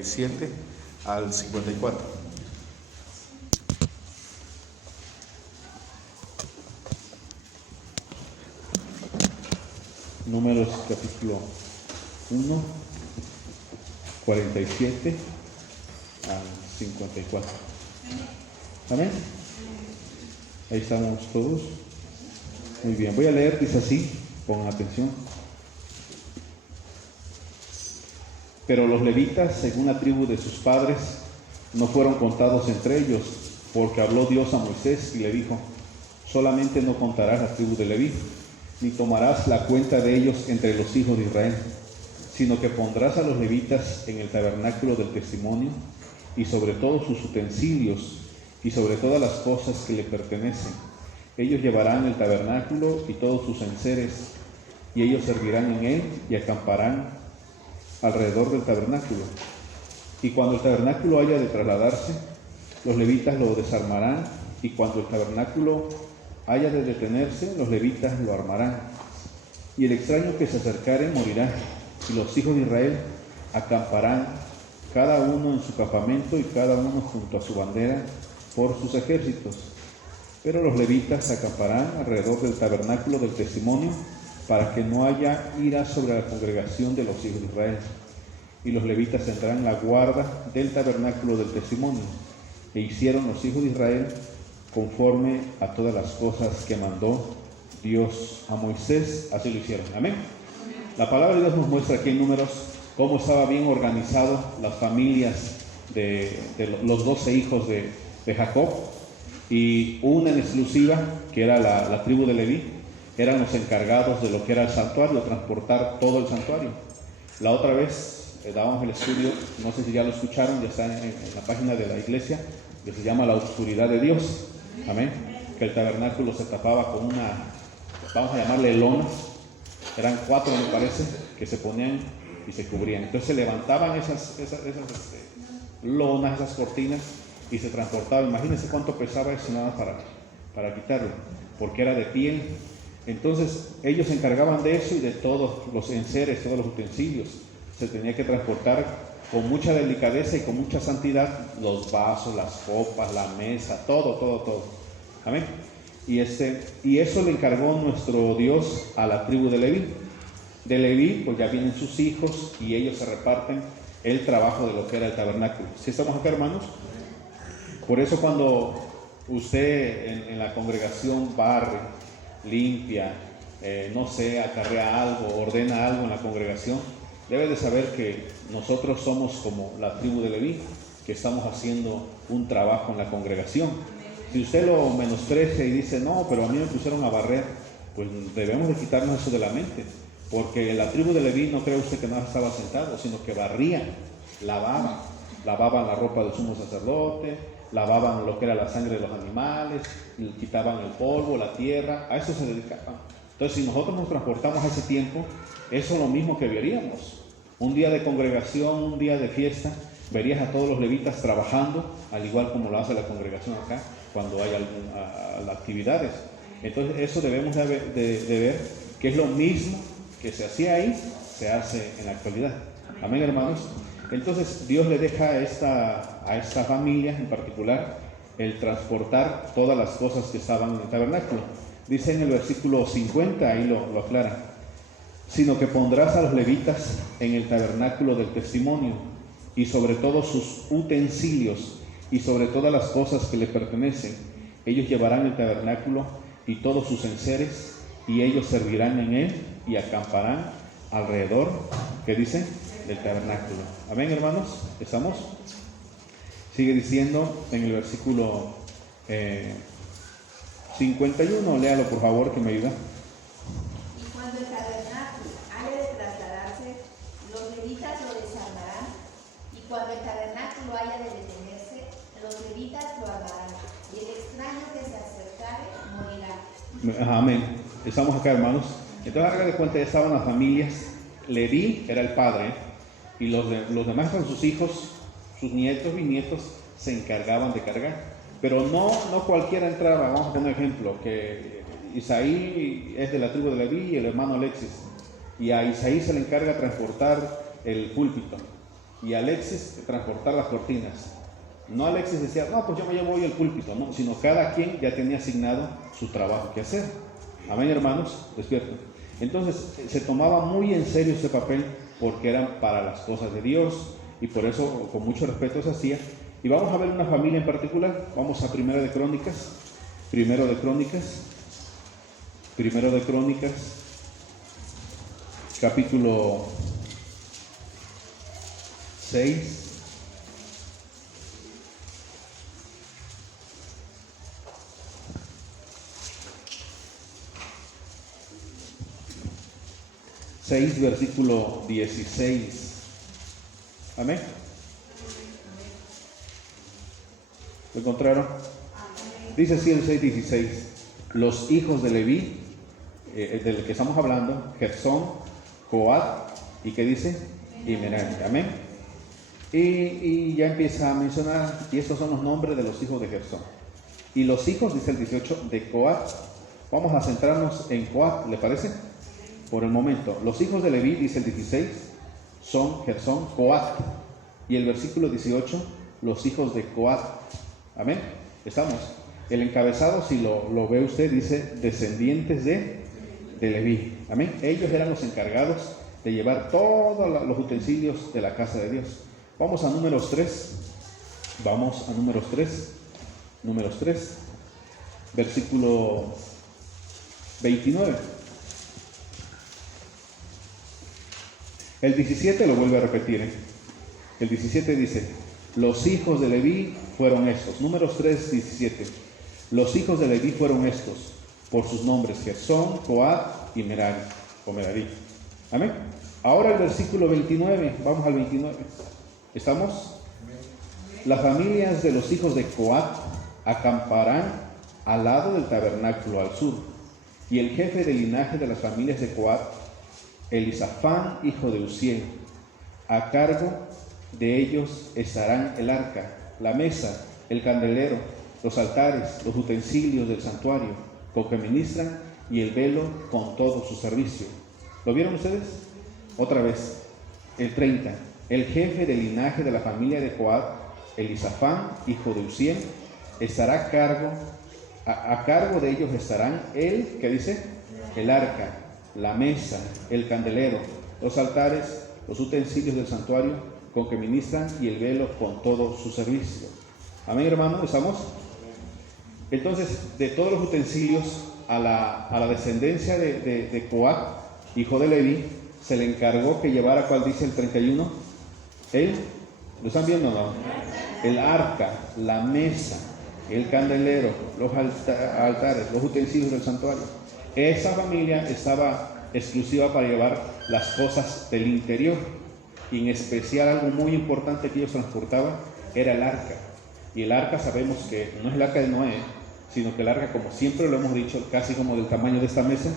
47 al 54. Números capítulo 1, 47 al 54. ¿Amén? Ahí estamos todos. Muy bien, voy a leer, dice así, pongan atención. Pero los levitas, según la tribu de sus padres, no fueron contados entre ellos, porque habló Dios a Moisés y le dijo: solamente no contarás la tribu de Leví, ni tomarás la cuenta de ellos entre los hijos de Israel, sino que pondrás a los levitas en el tabernáculo del testimonio, y sobre todos sus utensilios, y sobre todas las cosas que le pertenecen. Ellos llevarán el tabernáculo y todos sus enseres, y ellos servirán en él y acamparán alrededor del tabernáculo. Y cuando el tabernáculo haya de trasladarse, los levitas lo desarmarán, y cuando el tabernáculo haya de detenerse, los levitas lo armarán. Y el extraño que se acercare morirá, y los hijos de Israel acamparán, cada uno en su campamento y cada uno junto a su bandera por sus ejércitos. Pero los levitas acamparán alrededor del tabernáculo del testimonio, para que no haya ira sobre la congregación de los hijos de Israel. Y los levitas tendrán la guarda del tabernáculo del testimonio. E hicieron los hijos de Israel conforme a todas las cosas que mandó Dios a Moisés, así lo hicieron. Amén. La palabra de Dios nos muestra aquí en Números cómo estaba bien organizado las familias de los 12 hijos de Jacob, y una en exclusiva, que era la tribu de Leví, eran los encargados de lo que era el santuario, transportar todo el santuario. La otra vez dábamos el estudio, no sé si ya lo escucharon, ya está en la página de la iglesia, que se llama La Oscuridad de Dios. Amén. Que el tabernáculo se tapaba con una, vamos a llamarle lonas, eran 4 me parece, que se ponían y se cubrían. Entonces se levantaban esas lonas, esas cortinas, y se transportaba. Imagínense cuánto pesaba eso nada para quitarlo, porque era de piel. Entonces ellos se encargaban de eso y de todos los enseres, todos los utensilios. Se tenía que transportar con mucha delicadeza y con mucha santidad, los vasos, las copas, la mesa, todo. Amén. Y eso le encargó nuestro Dios a la tribu de Leví. De Leví, pues ya vienen sus hijos y ellos se reparten el trabajo de lo que era el tabernáculo. ¿Sí estamos acá, hermanos? Por eso cuando usted en la congregación barre, limpia, no sé, acarrea algo, ordena algo en la congregación, debe de saber que nosotros somos como la tribu de Leví, que estamos haciendo un trabajo en la congregación. Si usted lo menosprecia y dice: no, pero a mí me pusieron a barrer, pues debemos de quitarnos eso de la mente, porque la tribu de Leví, no cree usted que nada estaba sentado, sino que barrían, lavaban la ropa del sumo sacerdote, lavaban lo que era la sangre de los animales, quitaban el polvo, la tierra, a eso se dedicaban. Entonces, si nosotros nos transportamos a ese tiempo, eso es lo mismo que veríamos. Un día de congregación, un día de fiesta, verías a todos los levitas trabajando, al igual como lo hace la congregación acá, cuando hay algunas actividades. Entonces, eso debemos de ver que es lo mismo que se hacía ahí, se hace en la actualidad. Amén, hermanos. Entonces Dios le deja a esta familia en particular el transportar todas las cosas que estaban en el tabernáculo. Dice en el versículo 50, ahí lo aclara: sino que pondrás a los levitas en el tabernáculo del testimonio, y sobre todos sus utensilios, y sobre todas las cosas que le pertenecen. Ellos llevarán el tabernáculo y todos sus enseres, y ellos servirán en él y acamparán alrededor, ¿qué dice? Del tabernáculo. Amén, hermanos. ¿Estamos? Sigue diciendo en el versículo 51, léalo por favor, que me ayuda. Y cuando el tabernáculo haya de trasladarse, los levitas lo desarmarán, y cuando el tabernáculo haya de detenerse, los levitas lo armarán, y el extraño que se acercare morirá. Amén. Estamos acá, hermanos. Entonces, haga de cuenta, ya estaban las familias. Leví era el padre, y los demás con sus hijos, sus nietos, bisnietos, se encargaban de cargar. Pero no cualquiera entraba. Vamos a poner un ejemplo, que Isaí es de la tribu de Leví y el hermano Alexis, y a Isaí se le encarga transportar el púlpito. y Alexis transportar las cortinas. No Alexis decía, no, pues yo me llevo hoy el púlpito, no, sino cada quien ya tenía asignado su trabajo que hacer. Amén, hermanos, despierten. Entonces se tomaba muy en serio ese papel porque eran para las cosas de Dios y por eso con mucho respeto se hacía. Y vamos a ver una familia en particular. Vamos a Primero de Crónicas, capítulo 6. Versículo 16. Amén. ¿Lo encontraron? Dice así el 6:16. Los hijos de Leví, del que estamos hablando, Gersón, Coat, ¿y qué dice? Y Merari. Amén. Y ya empieza a mencionar, y estos son los nombres de los hijos de Gersón. Y los hijos, dice el 18, de Coat. Vamos a centrarnos en Coat, ¿le parece? Por el momento. Los hijos de Leví, dice el 16, son Gersón, Coat. Y el versículo 18, los hijos de Coat. Amén. Estamos. El encabezado, si lo ve usted, dice descendientes de Leví. Amén. Ellos eran los encargados de llevar todos los utensilios de la casa de Dios. Vamos a Números 3. Números 3. Versículo 29. El 17 lo vuelve a repetir. El 17 dice, los hijos de Leví fueron estos. Números 3, 17. Los hijos de Leví fueron estos, por sus nombres, Gersón, Coat y Merari, o Merari. Amén. Ahora el versículo 29, vamos al 29. ¿Estamos? Las familias de los hijos de Coat acamparán al lado del tabernáculo al sur. Y el jefe del linaje de las familias de Coat, Elisafán, hijo de Uziel, a cargo de ellos estarán el arca, la mesa, el candelero, los altares, los utensilios del santuario, con que ministran, y el velo con todo su servicio. ¿Lo vieron ustedes? Otra vez, el 30. El jefe del linaje de la familia de Coat, Elisafán, hijo de Uziel, estará a cargo de ellos estarán el, ¿qué dice? El arca, la mesa, el candelero, los altares, los utensilios del santuario con que ministran, y el velo con todo su servicio. Amén, hermano, ¿estamos? Entonces, de todos los utensilios a la descendencia de Coat, hijo de Leví, se le encargó que llevara, ¿cuál dice el 31? ¿Lo están viendo o no? El arca, la mesa, el candelero, los altares, los utensilios del santuario. Esa familia estaba exclusiva para llevar las cosas del interior, y en especial algo muy importante que ellos transportaban era el arca. Y el arca sabemos que no es el arca de Noé, sino que el arca, como siempre lo hemos dicho, casi como del tamaño de esta mesa,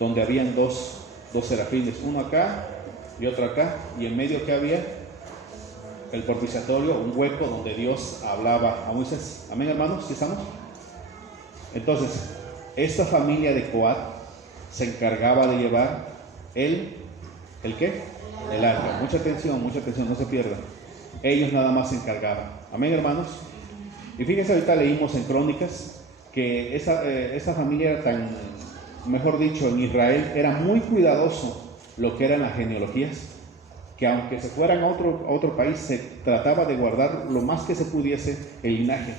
donde habían dos serafines, uno acá y otro acá, y en medio que había el propiciatorio, un hueco donde Dios hablaba a Moisés. Amén, hermanos, ¿sí estamos? Entonces, esta familia de Coat se encargaba de llevar ¿el qué? El arca. Mucha atención, no se pierdan. Ellos nada más se encargaban. Amén, hermanos. Y fíjense, ahorita leímos en Crónicas que esa familia era tan, mejor dicho, en Israel era muy cuidadoso lo que eran las genealogías, que aunque se fueran a otro país, se trataba de guardar lo más que se pudiese el linaje,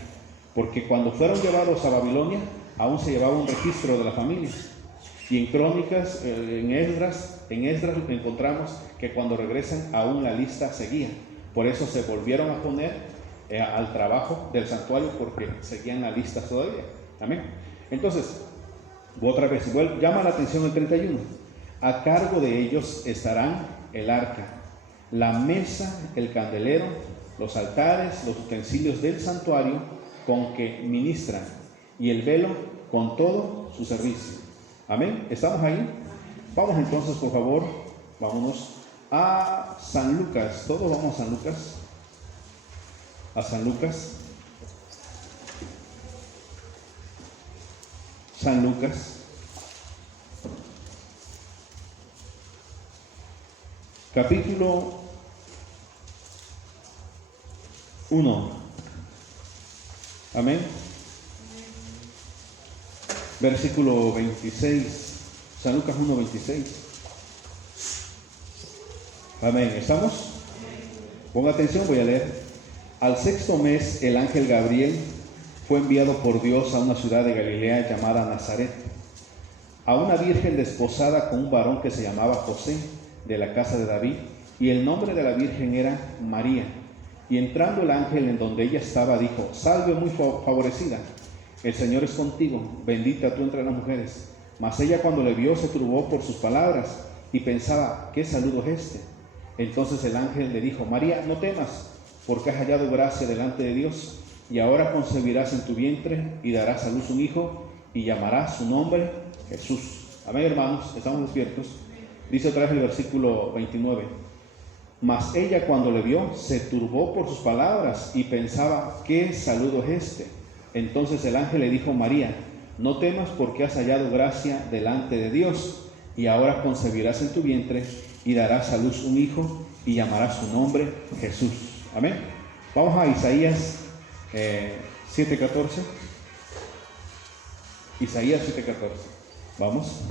porque cuando fueron llevados a Babilonia, aún se llevaba un registro de las familias. Y en Crónicas, en Esdras encontramos que cuando regresan aún la lista seguía. Por eso se volvieron a poner al trabajo del santuario, porque seguían la lista todavía. Amén. Entonces, otra vez, llama la atención el 31. A cargo de ellos estarán el arca, la mesa, el candelero, los altares, los utensilios del santuario con que ministran, y el velo con todo su servicio. Amén. ¿Estamos ahí? Vamos entonces, por favor, vámonos a San Lucas. Todos vamos a San Lucas. A San Lucas. San Lucas. Capítulo 1. Amén. Versículo 26. San Lucas 1, 26. Amén. ¿Estamos? Ponga atención, voy a leer. Al 6º mes, el ángel Gabriel fue enviado por Dios a una ciudad de Galilea llamada Nazaret, a una virgen desposada con un varón que se llamaba José, de la casa de David, y el nombre de la virgen era María. Y entrando el ángel en donde ella estaba, dijo: Salve muy favorecida, el Señor es contigo, bendita tú entre las mujeres. Mas ella, cuando le vio, se turbó por sus palabras y pensaba: ¿qué saludo es este? Entonces el ángel le dijo: María, no temas, porque has hallado gracia delante de Dios, y ahora concebirás en tu vientre y darás a luz un hijo, y llamarás su nombre Jesús. Amén, hermanos, estamos despiertos. Dice otra vez el versículo 29. Mas ella, cuando le vio, se turbó por sus palabras y pensaba: ¿qué saludo es este? Entonces el ángel le dijo: María, no temas, porque has hallado gracia delante de Dios, y ahora concebirás en tu vientre y darás a luz un hijo, y llamarás su nombre Jesús. Amén. Vamos a Isaías 7:14. Isaías 7:14. Vamos.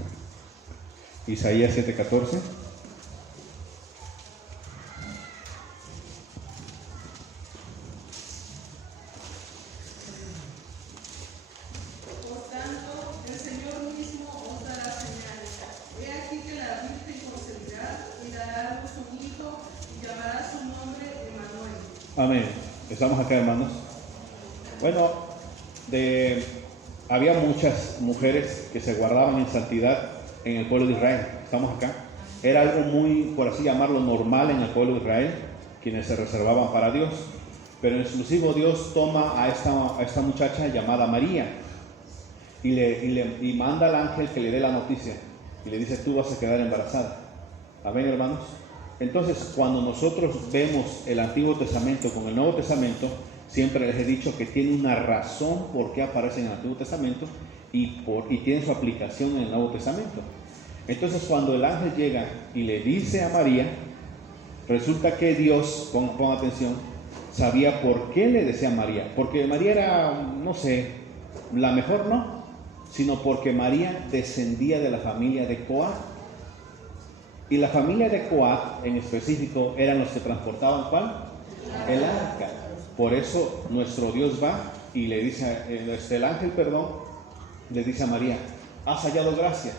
Isaías 7:14. Por tanto, el Señor mismo os dará señales. He aquí que la Virgen concebirá y dará a luz un hijo y llamará su nombre Emmanuel. Amén. ¿Estamos acá, hermanos? Bueno, había muchas mujeres que se guardaban en santidad en el pueblo de Israel. ¿Estamos acá? Era algo muy, por así llamarlo, normal en el pueblo de Israel, quienes se reservaban para Dios. Pero en exclusivo Dios toma a esta muchacha llamada María y manda al ángel que le dé la noticia y le dice: tú vas a quedar embarazada. Amén, hermanos. Entonces, cuando nosotros vemos el Antiguo Testamento con el Nuevo Testamento, siempre les he dicho que tiene una razón por qué aparece en el Antiguo Testamento y tiene su aplicación en el Nuevo Testamento. Entonces, cuando el ángel llega y le dice a María, resulta que Dios, pon atención, sabía por qué le decía a María. Porque María era, no sé, la mejor, no, sino porque María descendía de la familia de Coat. Y la familia de Coat en específico eran los que transportaban ¿cuál? El arca. Por eso nuestro Dios va y le dice, el ángel, le dice a María: has hallado gracia,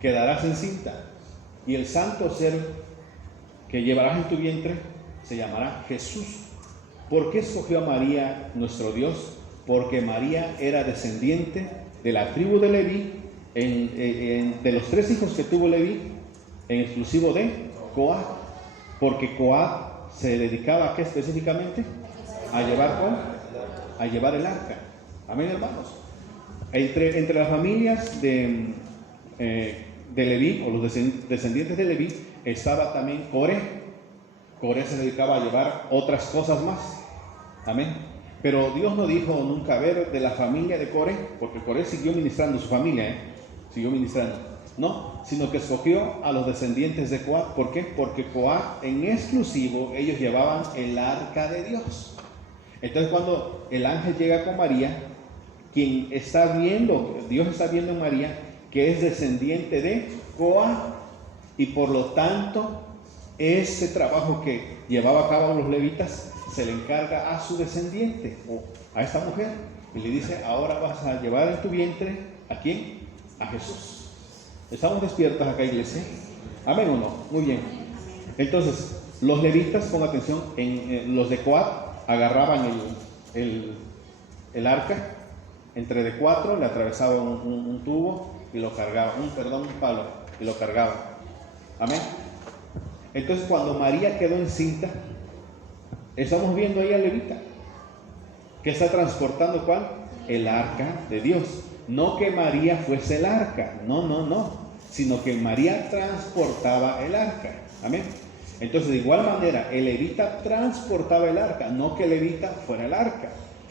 quedarás encinta, y el santo ser que llevarás en tu vientre se llamará Jesús. ¿Por qué escogió a María nuestro Dios? Porque María era descendiente de la tribu de Leví, de los 3 hijos que tuvo Leví, en exclusivo de Coat, porque Coat se dedicaba ¿a qué específicamente? A llevar el arca. Amén, hermanos. Entre las familias de Leví, o los descendientes de Leví, estaba también Coré. Coré se dedicaba a llevar otras cosas más. Amén. Pero Dios no dijo nunca: a ver, de la familia de Coré, porque Coré siguió ministrando, su familia, siguió ministrando. No, sino que escogió a los descendientes de Coat. ¿Por qué? Porque Coat en exclusivo ellos llevaban el arca de Dios. Entonces, cuando el ángel llega con María, quien está viendo, Dios está viendo en María que es descendiente de Coat, y por lo tanto ese trabajo que llevaba a cabo los levitas se le encarga a su descendiente, o a esta mujer, y le dice: ahora vas a llevar en tu vientre ¿a quién? A Jesús. ¿Estamos despiertos acá, iglesia? ¿Amén o no? Muy bien. Entonces, los levitas, pongan atención, los de Coat agarraban el arca, entre de 4 le atravesaban un tubo y lo cargaban, un palo, y lo cargaban. Amén. Entonces, cuando María quedó encinta, estamos viendo ahí al levita que está transportando ¿cuál? El arca de Dios. No que María fuese el arca, no, sino que María transportaba el arca. Amén. Entonces, de igual manera, el levita transportaba el arca, no que el levita fuera el arca.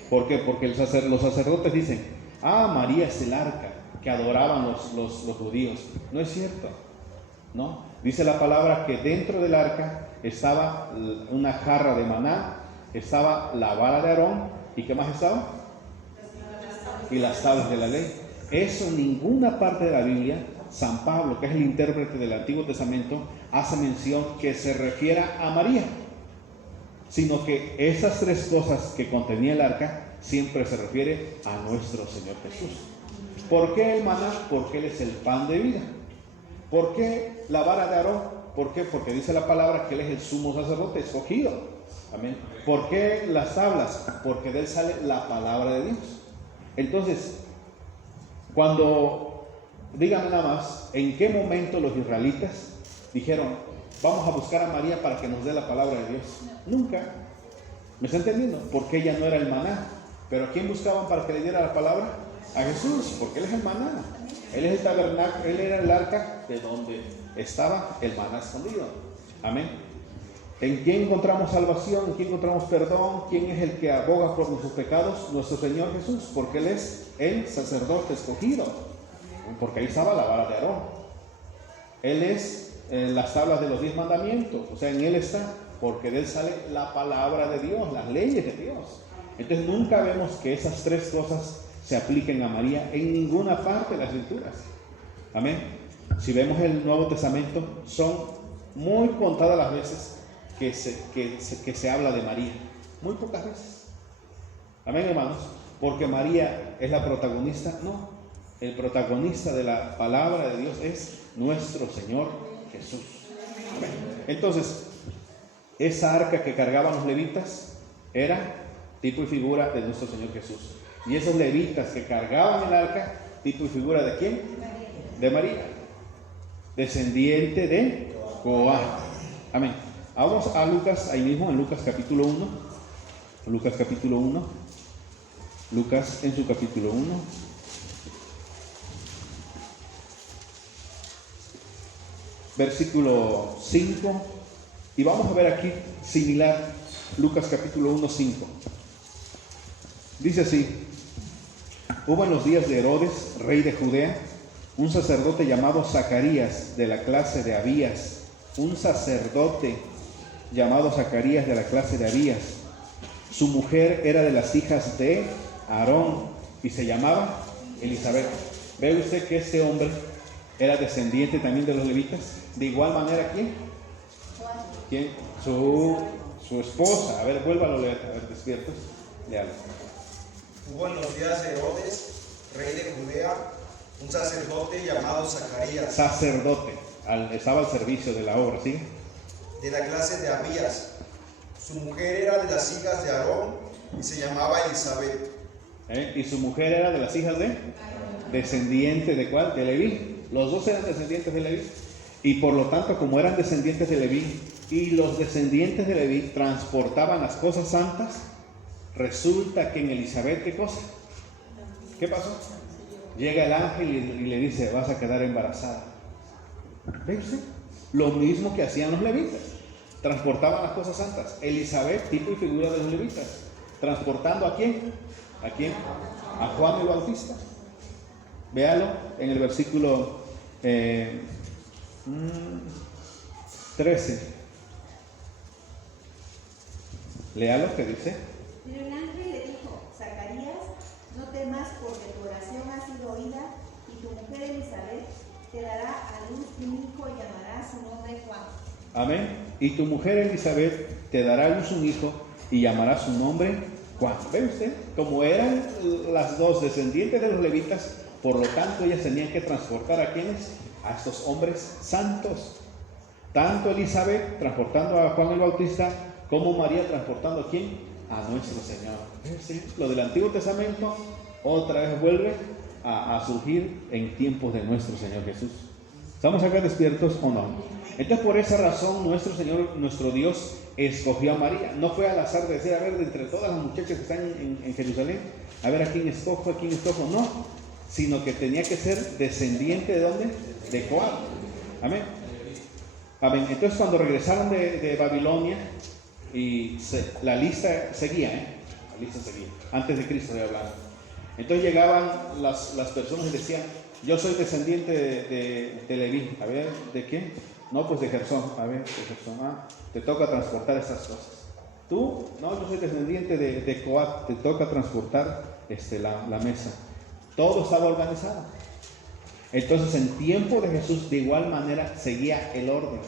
¿Por qué? Porque los sacerdotes dicen: María es el arca que adoraban los judíos. No es cierto, ¿no? Dice la palabra que dentro del arca estaba una jarra de maná estaba la vara de Aarón, ¿y qué más estaba? Y las tablas de la ley. Eso en ninguna parte de la Biblia, San Pablo, que es el intérprete del Antiguo Testamento, hace mención que se refiera a María, sino que esas tres cosas que contenía el arca siempre se refiere a nuestro Señor Jesús. ¿Por qué el maná? Porque Él es el pan de vida. ¿Por qué la vara de Aarón? ¿Por qué? Porque dice la palabra que Él es el sumo sacerdote escogido. Amén. ¿Por qué las tablas? Porque de Él sale la palabra de Dios. Entonces, cuando, díganme nada más, ¿en qué momento los israelitas dijeron, vamos a buscar a María para que nos dé la palabra de Dios? Nunca. ¿Me está entendiendo? Porque ella no era el maná. ¿Pero a quién buscaban para que le diera la palabra? A Jesús, porque Él es el maná. Él es el tabernáculo, Él era el arca de donde estaba el maná escondido. Amén. ¿En quién encontramos salvación? ¿En quién encontramos perdón? ¿Quién es el que aboga por nuestros pecados? Nuestro Señor Jesús, porque Él es el sacerdote escogido. Porque ahí estaba la vara de Aarón. Él es las tablas de los 10 mandamientos, o sea, en Él está, porque de Él sale la palabra de Dios, las leyes de Dios. Entonces nunca vemos que esas tres cosas se apliquen a María en ninguna parte de las Escrituras. Amén. Si vemos el Nuevo Testamento, son muy contadas las veces que se habla de María. Muy pocas veces. Amén, hermanos. Porque María es la protagonista. No. El protagonista de la palabra de Dios es nuestro Señor Jesús. Amén. Entonces, esa arca que cargaban los levitas era tipo y figura de nuestro Señor Jesús. Y esos levitas que cargaban el arca, tipo y figura ¿de quién? De María, descendiente de Coat. Amén. Vamos a Lucas, ahí mismo en Lucas capítulo 1. Lucas capítulo 1. Lucas en su capítulo 1. Versículo 5. Y vamos a ver aquí similar, Lucas capítulo 1, 5. Dice así: hubo en los días de Herodes, rey de Judea, un sacerdote llamado Zacarías, de la clase de Abías. Un sacerdote llamado Zacarías, de la clase de Abías. Su mujer era de las hijas de Aarón y se llamaba Elizabeth. ¿Ve usted que este hombre era descendiente también de los levitas? De igual manera, ¿quién? ¿Quién? Su esposa. A ver, vuélvalo a leer, a ver, despiertos. Léalo. Hubo en los días de Herodes, rey de Judea, un sacerdote llamado Zacarías. Sacerdote, estaba al servicio de la obra, ¿sí? De la clase de Abías. Su mujer era de las hijas de Aarón y se llamaba Elizabeth. Y su mujer era de las hijas de descendiente de ¿cuál? De Leví. Los dos eran descendientes de Leví. Y por lo tanto, como eran descendientes de Leví y los descendientes de Leví transportaban las cosas santas, resulta que en Elizabeth, ¿qué cosa? ¿Qué pasó? Llega el ángel y le dice, vas a quedar embarazada. ¿Ve usted? Lo mismo que hacían los levitas. Transportaban las cosas santas. Elizabeth, tipo y figura de los levitas. ¿Transportando a quién? ¿A quién? A Juan el Bautista. Véalo en el versículo 13. Léalo que dice. Pero el ángel le dijo, Zacarías, no temas porque tu oración ha sido oída y tu mujer Elizabeth te dará a luz un hijo y llamará su nombre Juan. Amén. Y tu mujer Elizabeth te dará a luz un hijo y llamará su nombre Juan. ¿Ve usted? Como eran las dos descendientes de los levitas, por lo tanto ellas tenían que transportar a quienes, a estos hombres santos. Tanto Elizabeth transportando a Juan el Bautista, como María transportando a quién, a nuestro Señor. ¿Sí? Lo del Antiguo Testamento otra vez vuelve a surgir en tiempos de nuestro Señor Jesús. ¿Estamos acá despiertos o no? Entonces, por esa razón, nuestro Señor, nuestro Dios, escogió a María. No fue al azar de decir, a ver, de entre todas las muchachas que están en Jerusalén, a ver a quién escojo, no. Sino que tenía que ser descendiente ¿de dónde? De Coat. Amén. Amén. Entonces, cuando regresaron de Babilonia, y la lista seguía, la lista seguía, antes de Cristo de hablar. Entonces llegaban las personas y decían, yo soy descendiente de Leví. A ver, ¿de quién? No, pues de Gersón. A ver, de Gersón. Te toca transportar estas cosas. Tú, no, yo soy descendiente de Coat, te toca transportar la mesa. Todo estaba organizado. Entonces, en tiempo de Jesús, de igual manera, seguía el orden.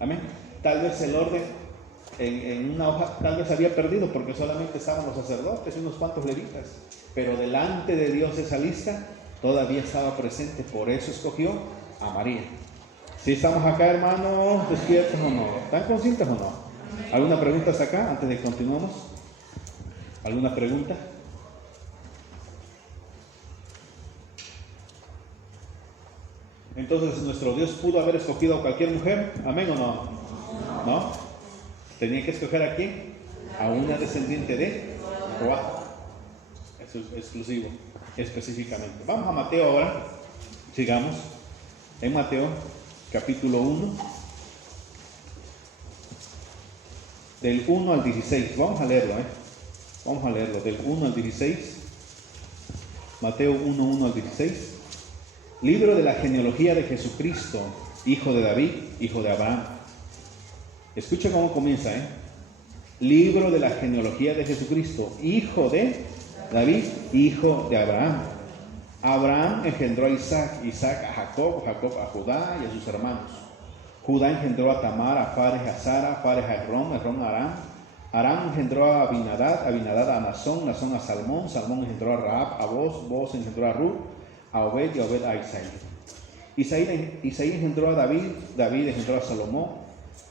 Amén. Tal vez el orden en una hoja, tal vez había perdido porque solamente estaban los sacerdotes y unos cuantos levitas. Pero delante de Dios esa lista todavía estaba presente. Por eso escogió a María. ¿Sí estamos acá, hermanos? ¿Despiertos o no? ¿Están conscientes o no? ¿Alguna pregunta hasta acá antes de que continuemos? ¿Alguna pregunta? Entonces, ¿nuestro Dios pudo haber escogido a cualquier mujer? ¿Amén o no? ¿No? ¿Tenía que escoger a quién? A una descendiente de Coat. Eso es exclusivo, específicamente. Vamos a Mateo ahora. Sigamos. En Mateo, capítulo 1. Del 1 al 16. Vamos a leerlo, Vamos a leerlo. Del 1 al 16. Mateo 1, 1 al 16. Libro de la genealogía de Jesucristo, hijo de David, hijo de Abraham. Escucha cómo comienza, Libro de la genealogía de Jesucristo, hijo de David, hijo de Abraham. Abraham engendró a Isaac, Isaac a Jacob, Jacob a Judá y a sus hermanos. Judá engendró a Tamar, a Fares, a Sara, Fares a Herrón, Herrón a Aram. Aram engendró a Abinadab, Abinadab a Nasón, Nasón a Salmón, Salmón engendró a Rahab, a Boz, Boz engendró a Ruth, a Obed y a Obed a Isaí. Isaí engendró a David, David engendró a Salomón,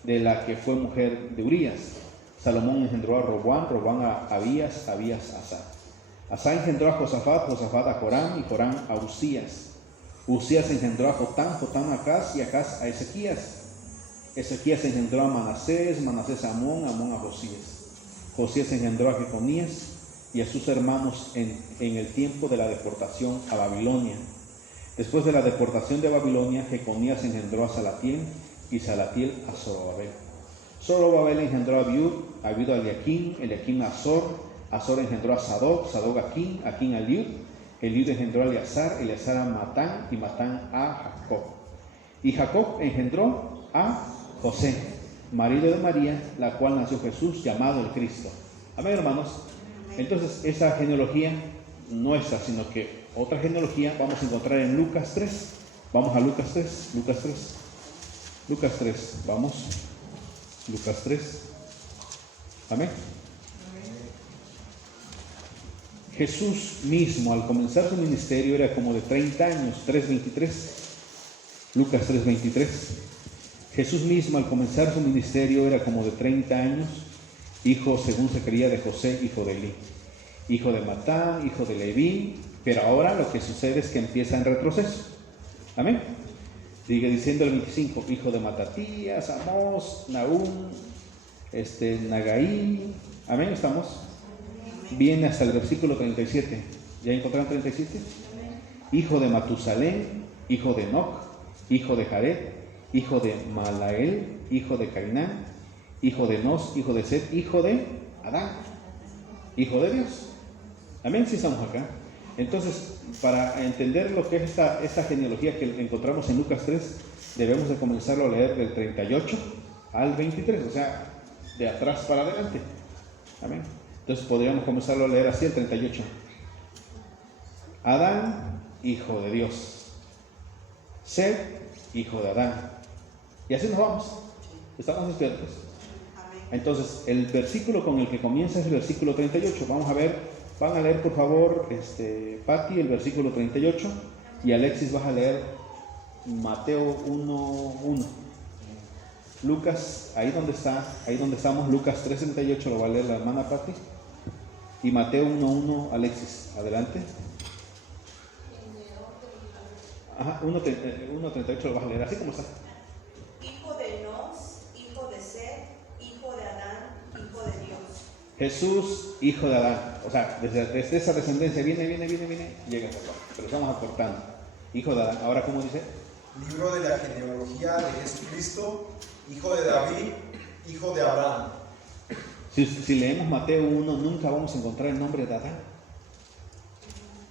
de la que fue mujer de Urías. Salomón engendró a Roboam, Roboam a Abías, Abías a Asa. Asa engendró a Josafat, Josafat a Joram y Joram a Usías. Usías engendró a Jotam, Jotam a Acaz y Acaz a Ezequías. Ezequías engendró a Manasés, Manasés a Amón, Amón a Josías. Josías engendró a Jeconías y a sus hermanos en el tiempo de la deportación a Babilonia. Después de la deportación de Babilonia, Jeconías engendró a Salatiel y Salatiel a Zorobabel. Zorobabel engendró a Abiud, Abiud a Eliaquim, Eliaquim a Azor, Azor engendró a Sadoc, Sadoc a Aquim, Aquim a Eliud, Eliud engendró a Eleazar, Eleazar a Matán y Matán a Jacob. Y Jacob engendró a José, marido de María, la cual nació Jesús, llamado el Cristo. Amén, hermanos. Entonces, esa genealogía no está, sino que otra genealogía vamos a encontrar en Lucas 3. Vamos a Lucas 3, Lucas 3. Lucas 3, vamos. Lucas 3. Amén. Jesús mismo, al comenzar su ministerio, era como de 30 años, 3:23. Lucas 3:23. Jesús mismo, al comenzar su ministerio, era como de 30 años, hijo, según se creía, de José, hijo de Elí, hijo de Matán, hijo de Leví. Pero ahora lo que sucede es que empieza en retroceso. Amén. Sigue diciendo el 25, hijo de Matatías, Amós, Nahum, Nagaí. Amén, ¿estamos? Viene hasta el versículo 37. ¿Ya encontraron 37? Hijo de Matusalén, hijo de Enoc, hijo de Jared, hijo de Malael, hijo de Cainán, hijo de Nos, hijo de Set, hijo de Adán, hijo de Dios. Amén, si estamos acá. Entonces, para entender lo que es esta genealogía que encontramos en Lucas 3, debemos de comenzarlo a leer del 38 al 23, o sea, de atrás para adelante. Amén. Entonces podríamos comenzarlo a leer así el 38. Adán, hijo de Dios. Set, hijo de Adán. Y así nos vamos. ¿Estamos despiertos? Entonces, el versículo con el que comienza es el versículo 38. Vamos a ver, van a leer por favor, Patti, el versículo 38, y Alexis vas a leer Mateo 1:1. Lucas, ahí donde estamos, Lucas 3:38 lo va a leer la hermana Patti. Y Mateo 1:1, Alexis, adelante. Ajá, 1:38 lo vas a leer, así como está. Hijo de Nos, hijo de Set, hijo de Adán, hijo de Dios. Jesús, hijo de Adán. O sea, desde esa descendencia viene, llega hasta acá. Pero estamos aportando. Hijo de Adán. Ahora, ¿cómo dice? Libro de la genealogía de Jesucristo, hijo de David, hijo de Abraham. Si leemos Mateo 1, nunca vamos a encontrar el nombre de Adán.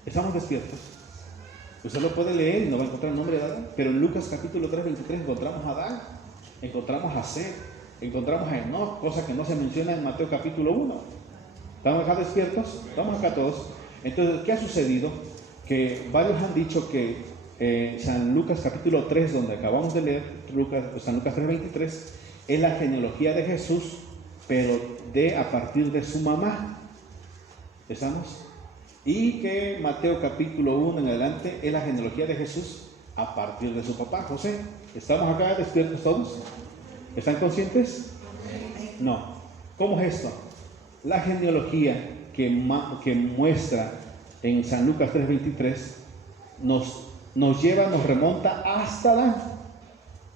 ¿Estamos despiertos? Usted lo puede leer y no va a encontrar el nombre de Adán. Pero en Lucas capítulo 3:23 encontramos a Adán, encontramos a Set, encontramos a Enoch, cosa que no se menciona en Mateo capítulo 1. ¿Estamos acá despiertos? Estamos acá todos. Entonces, ¿qué ha sucedido? Que varios han dicho que San Lucas capítulo 3, donde acabamos de leer, San Lucas 3:23, es la genealogía de Jesús, pero a partir de su mamá. ¿Estamos? Y que Mateo capítulo 1 en adelante es la genealogía de Jesús a partir de su papá, José. ¿Estamos acá despiertos todos? ¿Están conscientes? No. ¿Cómo es esto? La genealogía que muestra en San Lucas 3:23 nos remonta hasta Adán,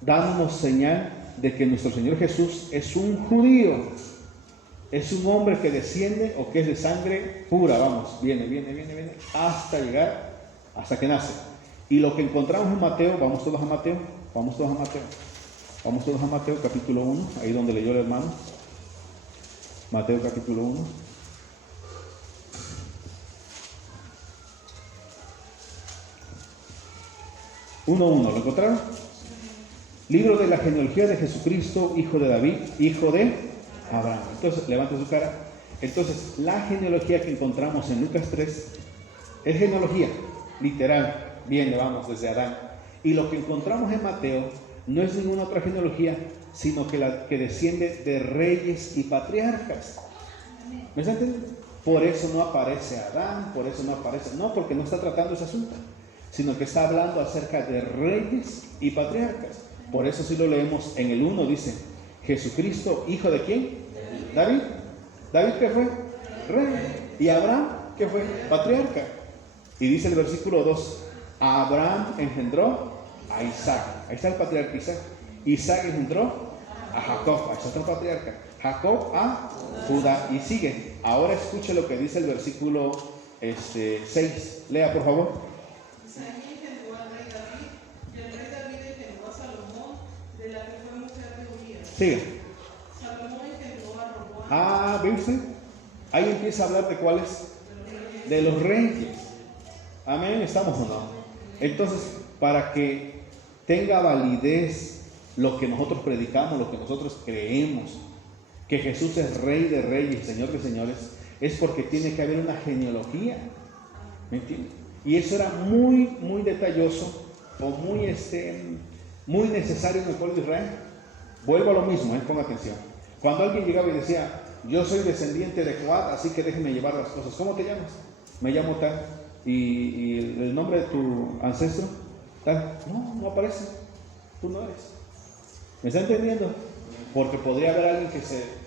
dándonos señal de que nuestro Señor Jesús es un judío, es un hombre que desciende o que es de sangre pura, vamos, viene, hasta llegar, hasta que nace. Y lo que encontramos en Mateo, vamos todos a Mateo capítulo 1, ahí donde leyó el hermano, Mateo capítulo 1. ¿Lo encontraron? Libro de la genealogía de Jesucristo, hijo de David, hijo de Abraham. Entonces, levanta su cara. Entonces, la genealogía que encontramos en Lucas 3 es genealogía, literal, vamos desde Adán. Y lo que encontramos en Mateo no es ninguna otra genealogía, sino que la que desciende de reyes y patriarcas. ¿Me está entendiendo? Por eso no aparece Adán, no, porque no está tratando ese asunto, sino que está hablando acerca de reyes y patriarcas. Por eso si lo leemos en el 1 dice, Jesucristo, ¿hijo de quién? David. ¿David qué fue? Rey. ¿Y Abraham qué fue? Patriarca. Y dice el versículo 2, Abraham engendró a Isaac. Ahí está el patriarca Isaac. Isaac engendró a Jacob. Ahí está el patriarca. Jacob a Judá. Y sigue. Ahora escuche lo que dice el versículo 6. Lea por favor. Isaí engendró al rey David, y el rey David engendró a Salomón, de la que fue mujer de Urías. Sigue. Salomón engendró a Roboam. ¿Ve usted? Ahí empieza a hablar de cuáles. De los reyes. Amén, ¿estamos o no? Entonces, para que tenga validez lo que nosotros predicamos, lo que nosotros creemos, que Jesús es Rey de Reyes, Señor de Señores, es porque tiene que haber una genealogía. ¿Me entiendes? Y eso era muy, muy detalloso o muy necesario en el pueblo de Israel. Vuelvo a lo mismo, ponga atención. Cuando alguien llegaba y decía, yo soy descendiente de Joab, así que déjeme llevar las cosas. ¿Cómo te llamas? Me llamo tal. ¿Y el nombre de tu ancestro? Tal. No aparece. Tú no eres. ¿Me está entendiendo? Porque podría haber alguien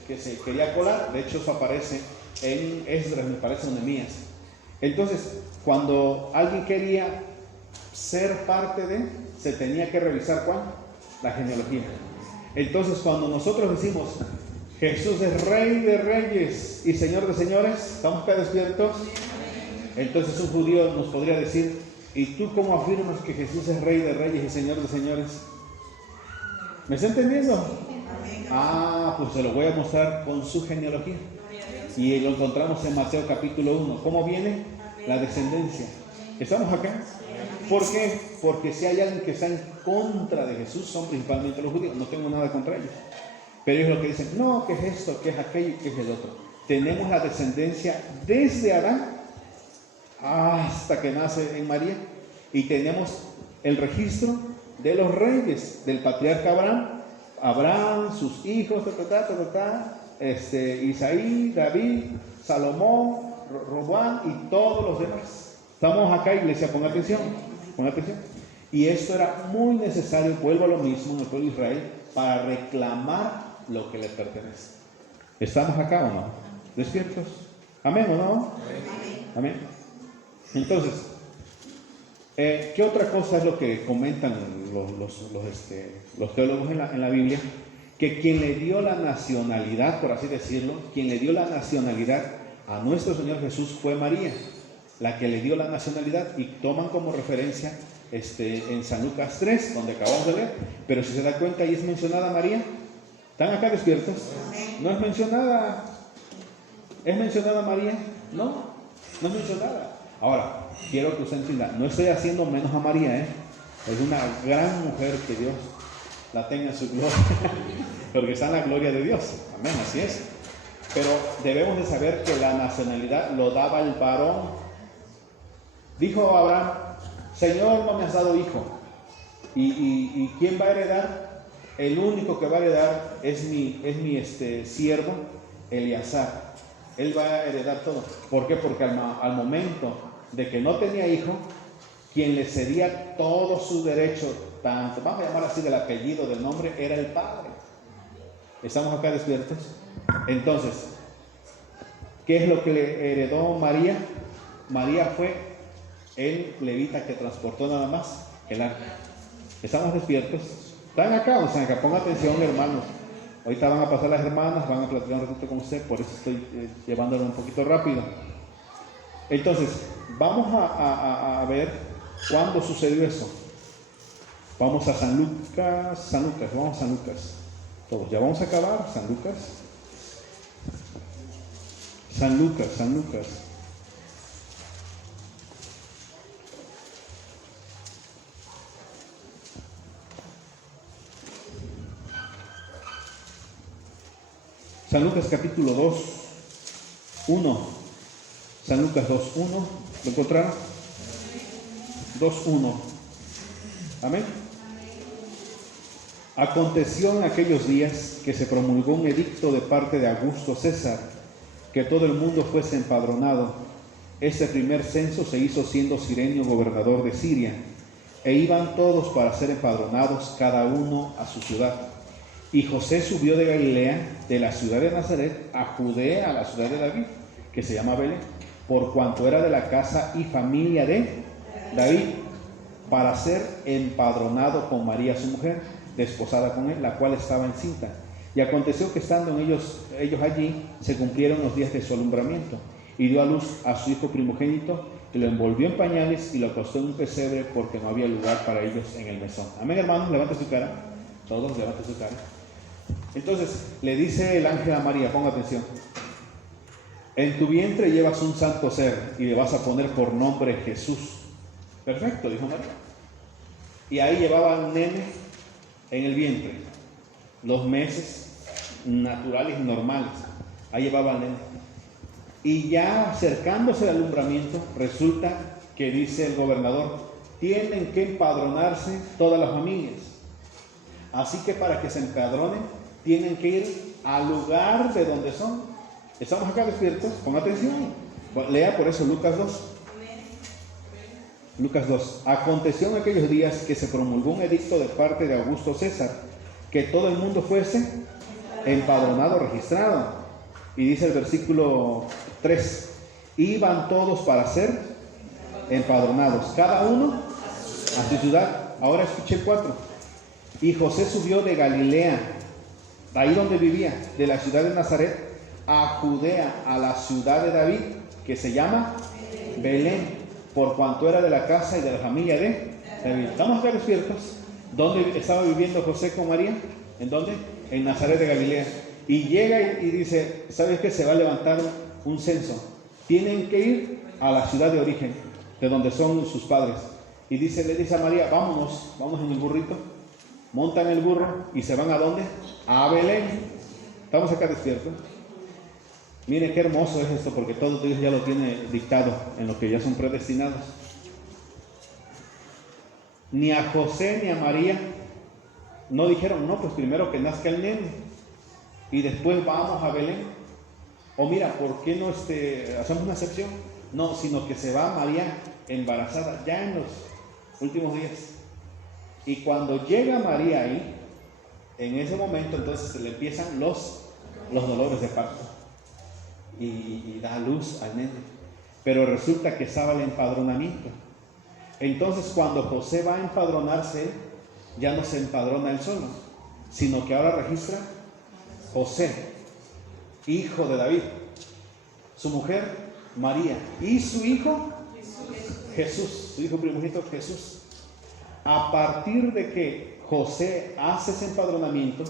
que se quería colar. De hecho, eso aparece en Esdras, me parece, en Nehemías. Entonces, cuando alguien quería ser parte de, se tenía que revisar ¿cuál? La genealogía. Entonces, cuando nosotros decimos, Jesús es Rey de Reyes y Señor de Señores, ¿estamos acá despiertos? Entonces un judío nos podría decir, ¿y tú cómo afirmas que Jesús es Rey de Reyes y Señor de Señores? ¿Me está entendiendo? Pues se lo voy a mostrar con su genealogía. Y lo encontramos en Mateo capítulo 1. ¿Cómo viene? La descendencia. ¿Estamos acá? ¿Por qué? Porque si hay alguien que está en contra de Jesús, son principalmente los judíos. No tengo nada contra ellos. Pero ellos lo que dicen, no, que es esto, que es aquello, que es el otro. Tenemos la descendencia desde Adán hasta que nace en María. Y tenemos el registro de los reyes, del patriarca Abraham, sus hijos, Isaí, David, Salomón, Roboam y todos los demás. Estamos acá, iglesia, pon atención. Y esto era muy necesario, vuelvo a lo mismo, en el pueblo de Israel, para reclamar lo que le pertenece. ¿Estamos acá o no? ¿Despiertos? ¿Amén o no? Amén. Entonces, ¿qué otra cosa es lo que comentan los teólogos en la Biblia? Que quien le dio la nacionalidad, por así decirlo, quien le dio la nacionalidad a nuestro Señor Jesús fue María, la que le dio la nacionalidad, y toman como referencia en San Lucas 3, donde acabamos de leer. Pero si se da cuenta, ahí es mencionada María. ¿Están acá despiertos? No es mencionada. ¿Es mencionada María? No es mencionada. Ahora, quiero que usted entienda, no estoy haciendo menos a María, Es una gran mujer, que Dios la tenga en su gloria. porque está en la gloria de Dios. Amén, así es. Pero debemos de saber que la nacionalidad lo daba el varón. Dijo Abraham: Señor, no me has dado hijo. ¿Y quién va a heredar? El único que va a heredar es mi siervo Eleazar. Él va a heredar todo. ¿Por qué? Porque al momento de que no tenía hijo, quien le cedía todo su derecho, tanto, vamos a llamar así, del apellido, del nombre, era el padre. ¿Estamos acá despiertos? Entonces, ¿qué es lo que le heredó María? María fue el levita que transportó nada más el arca. ¿Estamos despiertos? ¿Están acá o están acá? Pongan atención, hermanos. Ahorita van a pasar las hermanas, van a platicar un ratito con usted, por eso estoy llevándolo un poquito rápido. Entonces, vamos a ver cuándo sucedió eso. Vamos a San Lucas, vamos a San Lucas. Todos, ya vamos a acabar, San Lucas. San Lucas. San Lucas capítulo 2, 1. San Lucas 2, 1. ¿Lo encontraron? 2, 1. Amén. Aconteció en aquellos días que se promulgó un edicto de parte de Augusto César, que todo el mundo fuese empadronado. Este primer censo se hizo siendo Cirenio gobernador de Siria, e iban todos para ser empadronados, cada uno a su ciudad. Y José subió de Galilea, de la ciudad de Nazaret, a Judea, a la ciudad de David, que se llama Belén, por cuanto era de la casa y familia de David, para ser empadronado con María su mujer, desposada con él, la cual estaba encinta. Y aconteció que estando ellos allí, se cumplieron los días de su alumbramiento, y dio a luz a su hijo primogénito, y lo envolvió en pañales y lo acostó en un pesebre, porque no había lugar para ellos en el mesón. Amén, hermanos, levante su cara. Todos levanten su cara. Entonces le dice el ángel a María, ponga atención: en tu vientre llevas un santo ser y le vas a poner por nombre Jesús. Perfecto, dijo María. Y ahí llevaba al nene en el vientre, los meses naturales y normales. Ahí llevaba al nene. Y ya acercándose al alumbramiento, resulta que dice el gobernador: tienen que empadronarse todas las familias. Así que para que se empadronen, tienen que ir al lugar de donde son. ¿Estamos acá despiertos? Pon atención. Lea por eso Lucas 2. Lucas 2. Aconteció en aquellos días que se promulgó un edicto de parte de Augusto César, que todo el mundo fuese empadronado, registrado. Y dice el versículo 3: iban todos para ser empadronados, cada uno a su ciudad. Ahora escuche el 4. Y José subió de Galilea, ahí donde vivía, de la ciudad de Nazaret, a Judea, a la ciudad de David, que se llama Belén, por cuanto era de la casa y de la familia de David. ¿Estamos acá despiertos? ¿Dónde estaba viviendo José con María? ¿En dónde? En Nazaret de Galilea. Y llega y dice: ¿sabes qué? Se va a levantar un censo. Tienen que ir a la ciudad de origen, de donde son sus padres. Y le dice a María: vámonos en el burrito. Montan el burro y se van ¿a dónde? A Belén. ¿Estamos acá despiertos? Miren qué hermoso es esto, porque todo Dios ya lo tiene dictado en lo que ya son predestinados. Ni a José ni a María no dijeron: no, pues primero que nazca el nene y después vamos a Belén. O mira, ¿por qué no hacemos una excepción? No, sino que se va María embarazada ya en los últimos días. Y cuando llega María ahí, en ese momento entonces se le empiezan los dolores de parto y da luz al nene. Pero resulta que estaba el empadronamiento. Entonces cuando José va a empadronarse, ya no se empadrona él solo, sino que ahora registra José, hijo de David, su mujer María y su hijo Jesús, su hijo primogénito Jesús. A partir de que José hace ese empadronamiento,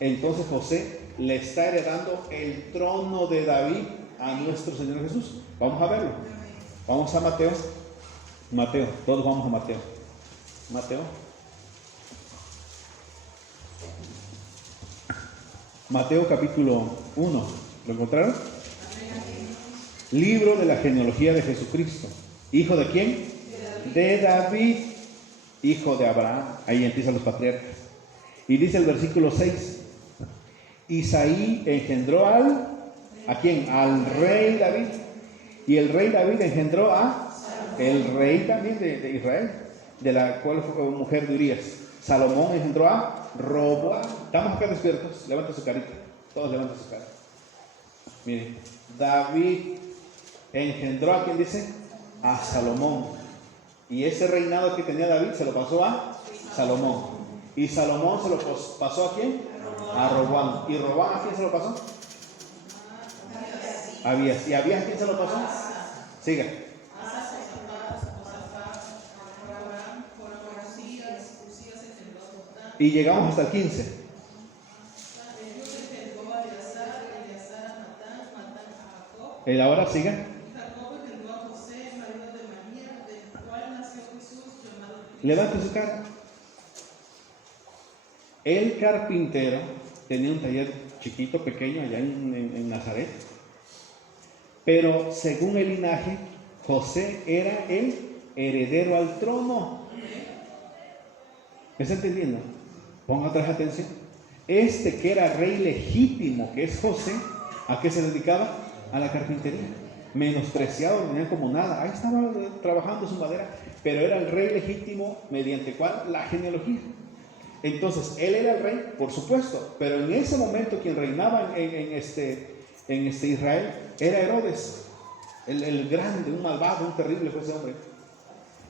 entonces José le está heredando el trono de David a nuestro Señor Jesús. Vamos a verlo. Vamos a Mateo, todos vamos a Mateo. Mateo capítulo 1. ¿Lo encontraron? Libro de la genealogía de Jesucristo. ¿Hijo de quién? De David, hijo de Abraham. Ahí empiezan los patriarcas. Y dice el versículo 6. Isaí engendró ¿a quién? Al rey David. Y el rey David engendró el rey también de Israel, de la cual fue mujer de Urías. Salomón engendró a Roboam. ¿Estamos acá despiertos? Levanta su carita. Todos levanten su cara. Miren, David engendró ¿a quién dice? A Salomón. Y ese reinado que tenía David se lo pasó a Salomón. Y Salomón se lo pasó ¿a quién? A Roboam. ¿Y Roboam a quién se lo pasó? Abías. ¿Y Abías a quién se lo pasó? Siga. Y llegamos hasta el 15. El ahora siga. Levante su cara. El carpintero tenía un taller chiquito, pequeño, allá en Nazaret. Pero según el linaje, José era el heredero al trono. ¿Me está entendiendo? Ponga otra vez atención. Este que era rey legítimo, que es José, ¿a qué se dedicaba? A la carpintería. Menospreciado, lo tenían como nada. Ahí estaba trabajando su madera, pero era el rey legítimo, mediante cuál? La genealogía. Entonces, él era el rey, por supuesto, pero en ese momento quien reinaba en Israel era Herodes, el grande, un malvado, un terrible fue ese hombre.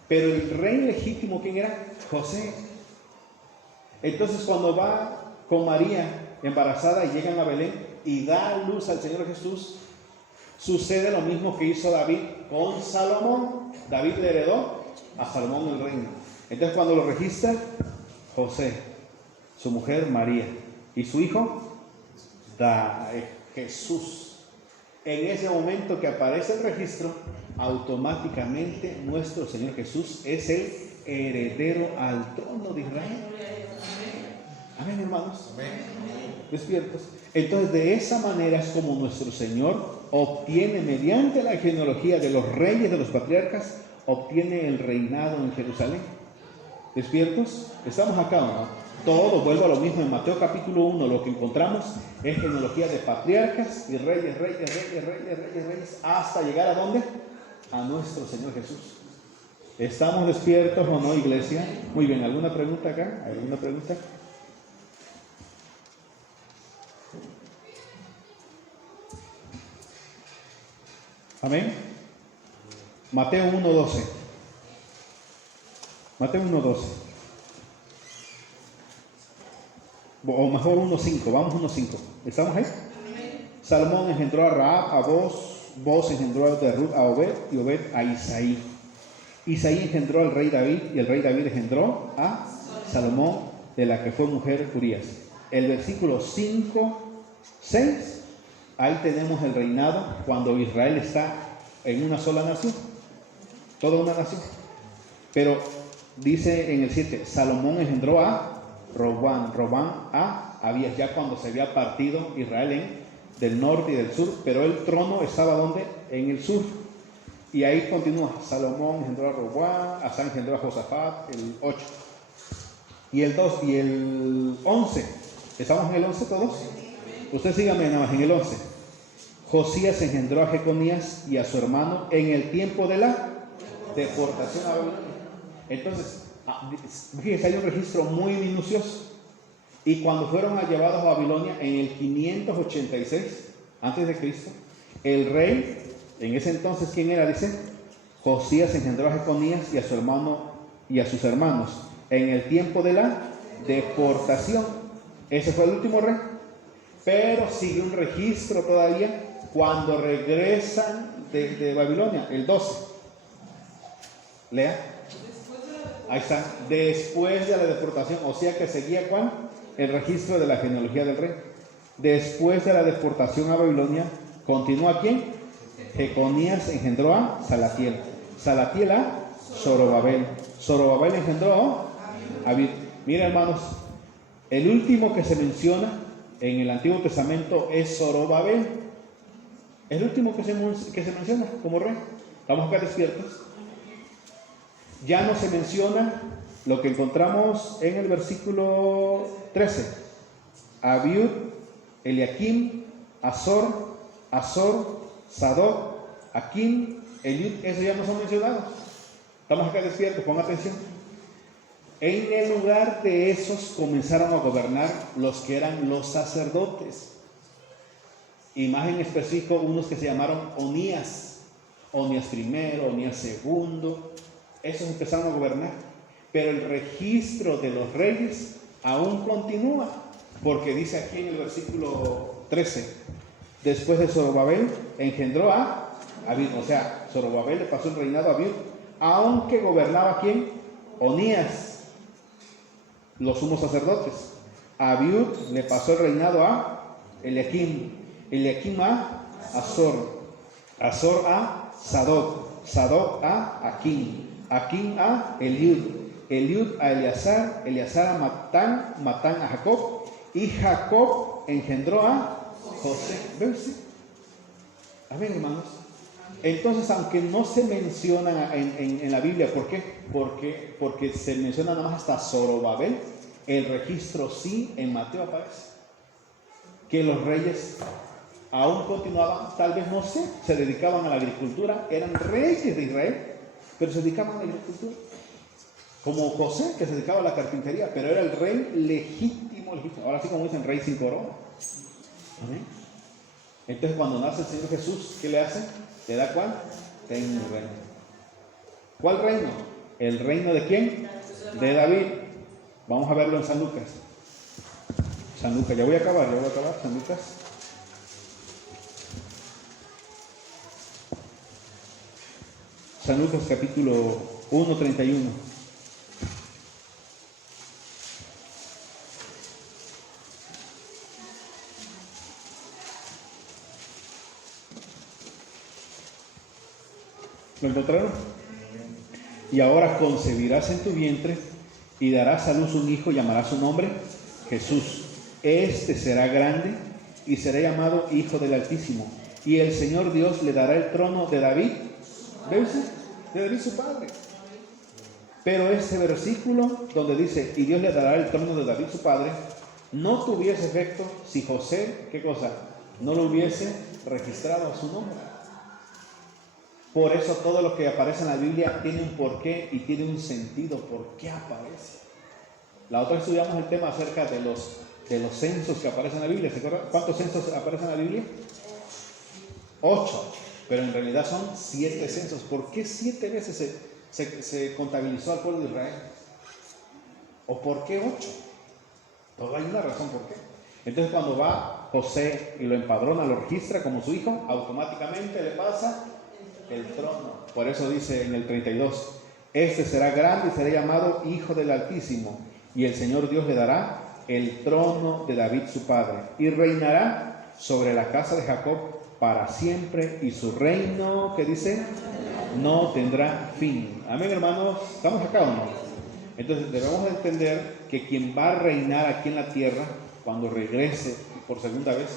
Pero el rey legítimo, ¿quién era? José. Entonces, cuando va con María embarazada y llegan a Belén y da luz al Señor Jesús, sucede lo mismo que hizo David con Salomón. David le heredó a Salomón el reino. Entonces, cuando lo registra, José, su mujer María y su hijo Jesús. En ese momento que aparece el registro, automáticamente nuestro Señor Jesús es el heredero al trono de Israel. Amén, hermanos. Amén. Despiertos. Entonces, de esa manera es como nuestro Señor obtiene, mediante la genealogía de los reyes, de los patriarcas, obtiene el reinado en Jerusalén. ¿Despiertos? Estamos acá, ¿no? Todo vuelve a lo mismo en Mateo capítulo 1. Lo que encontramos es genealogía de patriarcas y reyes, hasta llegar ¿a dónde? A nuestro Señor Jesús. ¿Estamos despiertos o no, iglesia? Muy bien, ¿alguna pregunta acá? ¿Alguna pregunta? Amén. Mateo 1:12. Mateo 1:12. O mejor 1:5. Vamos 1:5. ¿Estamos ahí? Salomón engendró a Rahab, a Boz engendró a Ruth, a Obed, y Obed a Isaí. Isaí engendró al rey David, y el rey David engendró a Salomón, de la que fue mujer Urías. El versículo 5:6, ahí tenemos el reinado cuando Israel está en una sola nación, toda una nación. Pero dice en el 7, Salomón engendró a Roboam a Abías, ya cuando se había partido Israel del norte y del sur, pero el trono estaba ¿dónde? En el sur. Y ahí continúa, Salomón engendró a Roboam, Asa engendró a Josafat, el 8. Y el 2 y el 11, ¿estamos en el 11 todos? Usted sígame nada más en el 11. Josías engendró a Jeconías y a su hermano en el tiempo de la deportación a Babilonia. Entonces, fíjense, hay un registro muy minucioso. Y cuando fueron llevados a Babilonia en el 586 antes de Cristo, el rey, en ese entonces, ¿quién era? Dice, Josías engendró a Jeconías y a su hermano y a sus hermanos en el tiempo de la deportación. Ese fue el último rey. Pero sigue un registro todavía cuando regresan de Babilonia, el 12. Lea. Ahí está. Después de la deportación, o sea que seguía ¿cuál? El registro de la genealogía del rey. Después de la deportación a Babilonia, continúa ¿quién? Jeconías engendró a Salatiel. Salatiel a Zorobabel. Zorobabel engendró a Abid. Mira, hermanos, el último que se menciona en el Antiguo Testamento es Zorobabel. Es el último que se menciona como rey. Estamos acá despiertos. Ya no se menciona lo que encontramos en el versículo 13. Abiud, Eliakim, Azor, Sadoc, Akim, Eliud, esos ya no son mencionados. Estamos acá despiertos, pongan atención. En el lugar de esos comenzaron a gobernar los que eran los sacerdotes. Y más en específico unos que se llamaron Onías I, Onías II. Esos empezaron a gobernar. Pero el registro de los reyes aún continúa. Porque dice aquí en el versículo 13, después de Zorobabel engendró a Abiud. O sea, Zorobabel le pasó el reinado a Abiud, aunque gobernaba ¿quién? Onías, los sumos sacerdotes. Abiud le pasó el reinado a Eliakim, Eliakim a Azor, Azor a Sadoc, Sadoc a Akim, Akim a Eliud, Eliud a Eleazar, Eleazar a Matán, Matán a Jacob, y Jacob engendró a José. ¿Ves? Amén, hermanos. Entonces, aunque no se menciona en la Biblia, ¿por qué? Porque se menciona nada más hasta Zorobabel. El registro sí en Mateo aparece. Que los reyes aún continuaban, tal vez no sé, se dedicaban a la agricultura, eran reyes de Israel, pero se dedicaban a la agricultura. Como José, que se dedicaba a la carpintería, pero era el rey legítimo. Ahora sí, como dicen, rey sin corona. ¿Amén? Entonces, cuando nace el Señor Jesús, ¿qué le hace? ¿Le da cuál? Reino. ¿Cuál reino? ¿El reino de quién? De David. Vamos a verlo en San Lucas. San Lucas, ya voy a acabar, San Lucas. San Lucas capítulo 1, 31. ¿Lo encontraron? Y ahora concebirás en tu vientre y darás a luz un hijo, llamarás su nombre Jesús. Este será grande y será llamado Hijo del Altísimo. Y el Señor Dios le dará el trono de David. ¿Ves? De David su padre. Pero este versículo donde dice, y Dios le dará el trono de David su padre, no tuviese efecto si José, ¿qué cosa? No lo hubiese registrado a su nombre. Por eso todo lo que aparece en la Biblia tiene un porqué y tiene un sentido. ¿Por qué aparece? La otra vez estudiamos el tema acerca de los censos que aparecen en la Biblia. ¿Se acuerdan? ¿Cuántos censos aparecen en la Biblia? 8. Pero en realidad son 7 censos. ¿Por qué 7 veces se contabilizó al pueblo de Israel? ¿O por qué 8? Todo hay una razón por qué. Entonces cuando va José y lo empadrona, lo registra como su hijo, automáticamente le pasa el trono. Por eso dice en el 32, este será grande y será llamado Hijo del Altísimo, y el Señor Dios le dará el trono de David su padre, y reinará sobre la casa de Jacob para siempre, y su reino, ¿qué dice? No tendrá fin. Amén, hermanos. ¿Estamos acá o no? Entonces debemos entender que quien va a reinar aquí en la tierra, cuando regrese por segunda vez,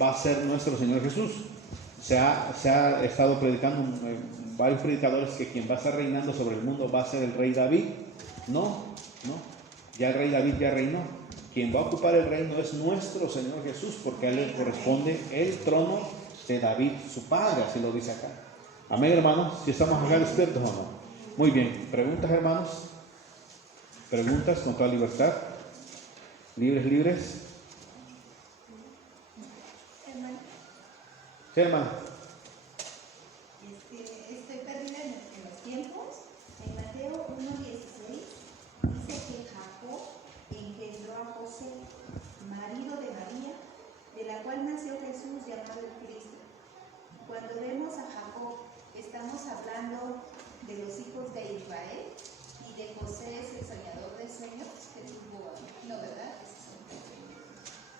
va a ser nuestro Señor Jesús. Se ha estado predicando varios predicadores que quien va a estar reinando sobre el mundo va a ser el rey David. No, ya el rey David ya reinó. Quien va a ocupar el reino es nuestro Señor Jesús, porque a él le corresponde el trono de David, su padre, así lo dice acá. Amén, hermanos. Si estamos acá despiertos o no. Muy bien. ¿Preguntas, hermanos? ¿Preguntas con toda libertad? ¿Libres? Sí, hermano. Estoy perdida en los tiempos. En Mateo 1:16 dice que Jacob engendró a José, marido de María, de la cual nació Jesús llamado el Cristo. Cuando vemos a Jacob, estamos hablando de los hijos de Israel, y de José es el soñador de sueños que tuvo. No, ¿verdad?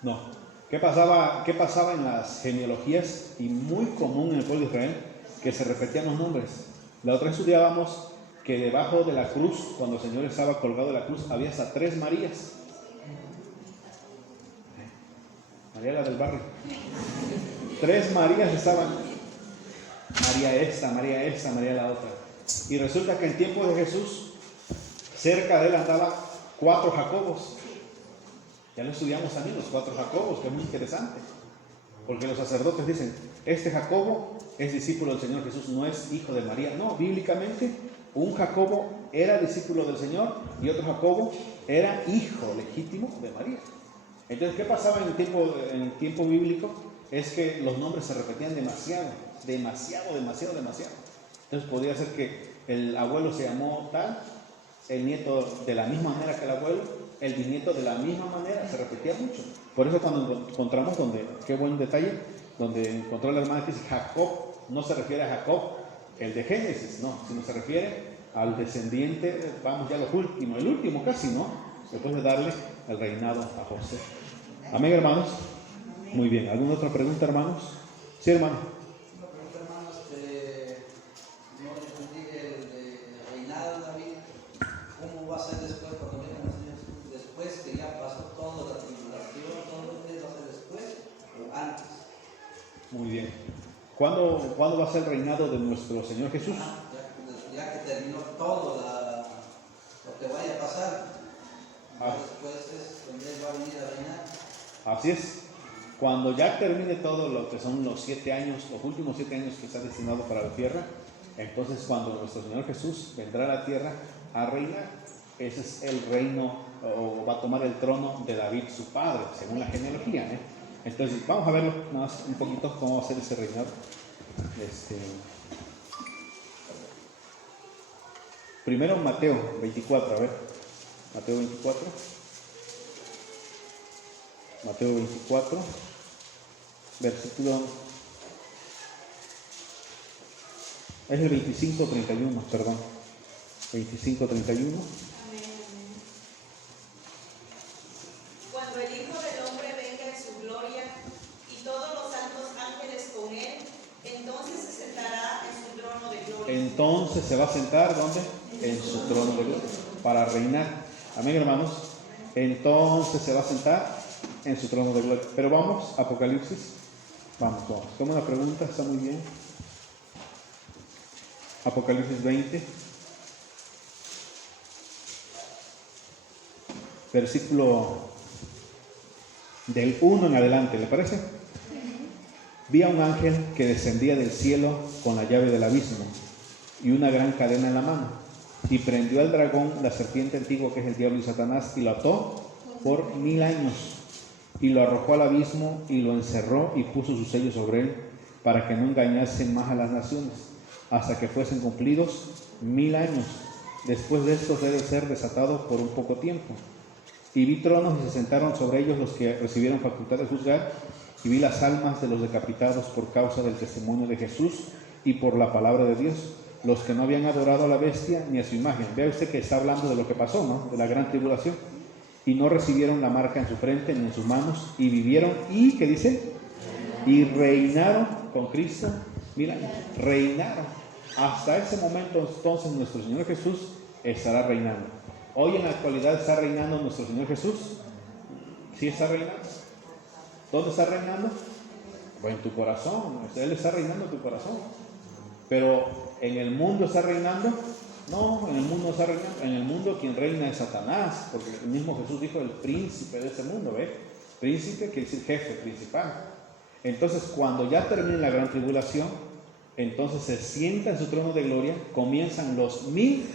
No. ¿Qué pasaba en las genealogías? Y muy común en el pueblo de Israel, que se repetían los nombres. La otra vez estudiábamos que debajo de la cruz, cuando el Señor estaba colgado de la cruz, había hasta 3 Marías. María la del barrio. 3 Marías estaban. María esta, María la otra. Y resulta que en tiempo de Jesús, cerca de él andaban 4 Jacobos. Ya lo estudiamos también, los 4 Jacobos, que es muy interesante. Porque los sacerdotes dicen, este Jacobo es discípulo del Señor Jesús, no es hijo de María. No, bíblicamente, un Jacobo era discípulo del Señor y otro Jacobo era hijo legítimo de María. Entonces, ¿qué pasaba en el tiempo bíblico? Es que los nombres se repetían demasiado. Entonces podría ser que el abuelo se llamó tal, el nieto de la misma manera que el abuelo, el bisnieto de la misma manera, se repetía mucho. Por eso cuando encontramos qué buen detalle, donde encontró la hermana que dice Jacob, no se refiere a Jacob, el de Génesis, no, sino se refiere al descendiente, vamos ya los últimos, el último casi, ¿no? Después de darle el reinado a José. Amén, hermanos. Muy bien, ¿alguna otra pregunta, hermanos? Sí, hermano. Una pregunta, hermanos, no entendí el reinado de David. ¿Cómo va a ser después cuando venga el Señor Jesús? Después que ya pasó toda la tribulación, todo lo que va a ser después o antes. Muy bien. ¿Cuándo va a ser el reinado de nuestro Señor Jesús? Ya que terminó todo lo que vaya a pasar, después es donde Él va a venir a reinar. Así es. Cuando ya termine todo lo que son los 7 años, los últimos 7 años que está destinado para la tierra, entonces cuando nuestro Señor Jesús vendrá a la tierra a reinar, ese es el reino, o va a tomar el trono de David, su padre, según la genealogía, ¿eh? Entonces vamos a verlo más un poquito cómo va a ser ese reinado. Primero Mateo 24, a ver, Mateo 24. Mateo 24, versículo, es el 25-31, perdón, 25-31. Cuando el Hijo del Hombre venga en su gloria y todos los santos ángeles con él, entonces se sentará en su trono de gloria. Entonces se va a sentar, ¿dónde? En su trono de gloria, para reinar. Amén, hermanos. Entonces se va a sentar en su trono de gloria. Pero vamos, Apocalipsis. Vamos. Toma una pregunta, está muy bien. Apocalipsis 20. Versículo del 1 en adelante, ¿le parece? Vi a un ángel que descendía del cielo con la llave del abismo y una gran cadena en la mano, y prendió al dragón, la serpiente antigua que es el diablo y Satanás, y lo ató por 1000 años, y lo arrojó al abismo y lo encerró y puso su sello sobre él, para que no engañase más a las naciones, hasta que fuesen cumplidos 1000 años. Después de esto debe ser desatado por un poco tiempo. Y vi tronos y se sentaron sobre ellos los que recibieron facultad de juzgar, y vi las almas de los decapitados por causa del testimonio de Jesús y por la palabra de Dios, los que no habían adorado a la bestia ni a su imagen. Vea usted que está hablando de lo que pasó, ¿no? De la gran tribulación. Y no recibieron la marca en su frente ni en sus manos, y vivieron, y ¿qué dice? Y reinaron con Cristo 1000 años. Reinaron. Hasta ese momento entonces nuestro Señor Jesús estará reinando. Hoy en la actualidad está reinando nuestro Señor Jesús. ¿Sí está reinando? ¿Dónde está reinando? Pues en tu corazón. Él está reinando en tu corazón. Pero ¿en el mundo está reinando? No, en el mundo no está reinando. En el mundo quien reina es Satanás, porque el mismo Jesús dijo el príncipe de este mundo, ¿ve? Príncipe quiere decir jefe, principal. Entonces cuando ya termine la gran tribulación, entonces se sienta en su trono de gloria, comienzan los 1000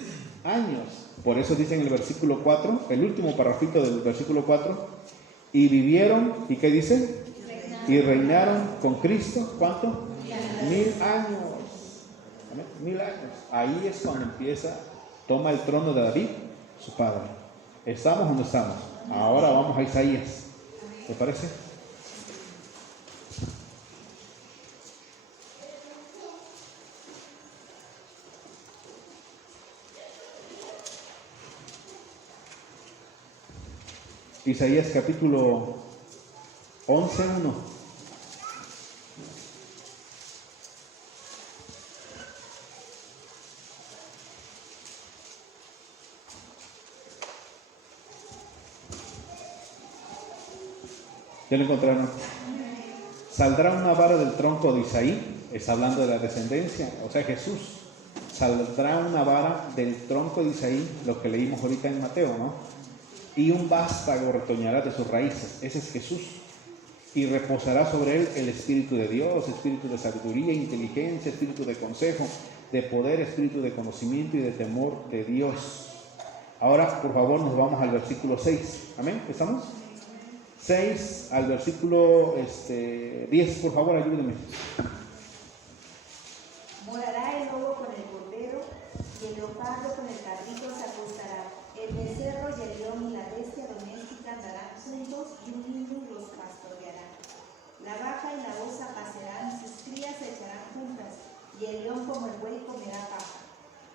años. Por eso dice en el versículo 4, el último parrafito del versículo 4, y vivieron, ¿y qué dice? Y reinaron con Cristo, ¿cuánto? 1000 años. 1000 años. Ahí es cuando toma el trono de David, su padre. ¿Estamos o no estamos? Ahora vamos a Isaías. ¿Te parece? Isaías capítulo 11, 1. ¿Ya lo encontraron? Saldrá una vara del tronco de Isaí, está hablando de la descendencia, o sea, Jesús. Saldrá una vara del tronco de Isaí, lo que leímos ahorita en Mateo, ¿no? Y un vástago retoñará de sus raíces, ese es Jesús. Y reposará sobre él el Espíritu de Dios, Espíritu de sabiduría, inteligencia, Espíritu de consejo, de poder, Espíritu de conocimiento y de temor de Dios. Ahora, por favor, nos vamos al versículo 6. ¿Amén? ¿Estamos? 6 al versículo 10, por favor, ayúdenme. Morará el lobo con el cordero, y el leopardo con el cabrito se acostará. El becerro y el león y la bestia doméstica andarán juntos, y un niño los pastoreará. La vaca y la osa pacerán, sus crías se echarán juntas, y el león como el buey comerá paja.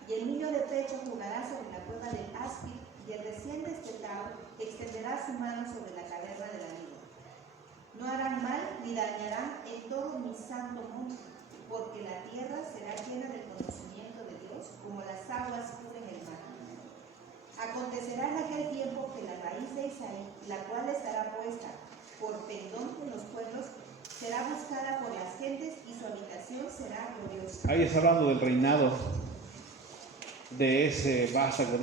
Y el niño de pecho jugará sobre la cueva del áspid, y el recién destetado extenderá su mano sobre la caverna de la vida. No harán mal ni dañarán en todo mi santo monte, porque la tierra será llena del conocimiento de Dios, como las aguas cubren el mar. Acontecerá en aquel tiempo que la raíz de Isaí, la cual estará puesta por pendón en los pueblos, será buscada por las gentes, y su habitación será gloriosa. Ahí está hablando del reinado de ese vástago,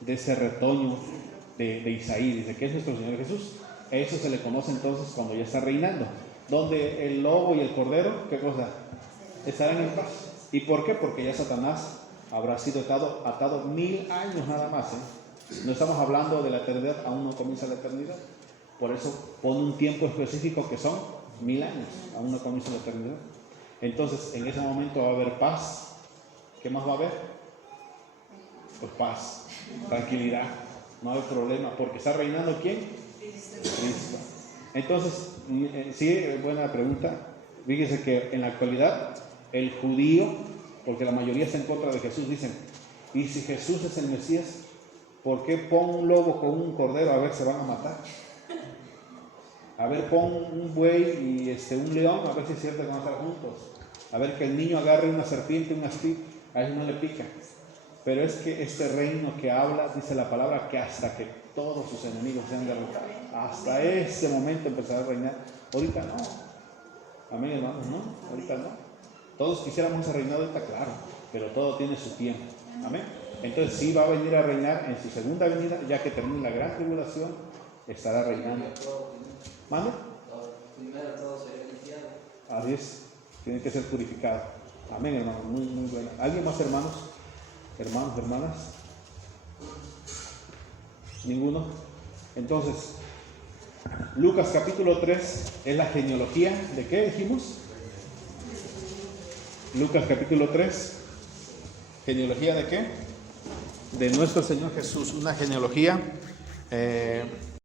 de ese retoño de Isaí. Dice que es nuestro Señor Jesús. A eso se le conoce entonces cuando ya está reinando. Donde el lobo y el cordero, ¿qué cosa? Estarán en paz. ¿Y por qué? Porque ya Satanás habrá sido atado 1000 años nada más. No estamos hablando de la eternidad, aún no comienza la eternidad. Por eso pone un tiempo específico que son 1000 años, aún no comienza la eternidad. Entonces, en ese momento va a haber paz. ¿Qué más va a haber? Pues paz, tranquilidad, no hay problema, porque está reinando ¿quién? Cristo. Entonces, sí, buena pregunta. Fíjese que en la actualidad el judío, porque la mayoría está en contra de Jesús, dicen, y si Jesús es el Mesías, ¿por qué pon un lobo con un cordero? A ver, se van a matar. A ver, pon un buey y un león, a ver si es cierto que van a estar juntos. A ver, que el niño agarre una serpiente, un aspi, a él no le pica. Pero es que este reino que habla, dice la palabra, que hasta que todos sus enemigos sean derrotados, hasta ese momento empezará a reinar. Ahorita no. Amén, hermanos, ¿no? Ahorita no. Todos quisiéramos ese reinado ahorita, claro, pero todo tiene su tiempo. Amén. Entonces sí va a venir a reinar en su segunda venida, ya que termine la gran tribulación, estará reinando. ¿Mande? Primero todo será limpiado. Así es, tiene que ser purificado. Amén, hermanos, muy, muy bueno. ¿Alguien más, hermanos? Hermanos, hermanas. ¿Ninguno? Entonces, Lucas capítulo 3 es la genealogía de ¿qué dijimos? Lucas capítulo 3, genealogía de ¿qué? De nuestro Señor Jesús, una genealogía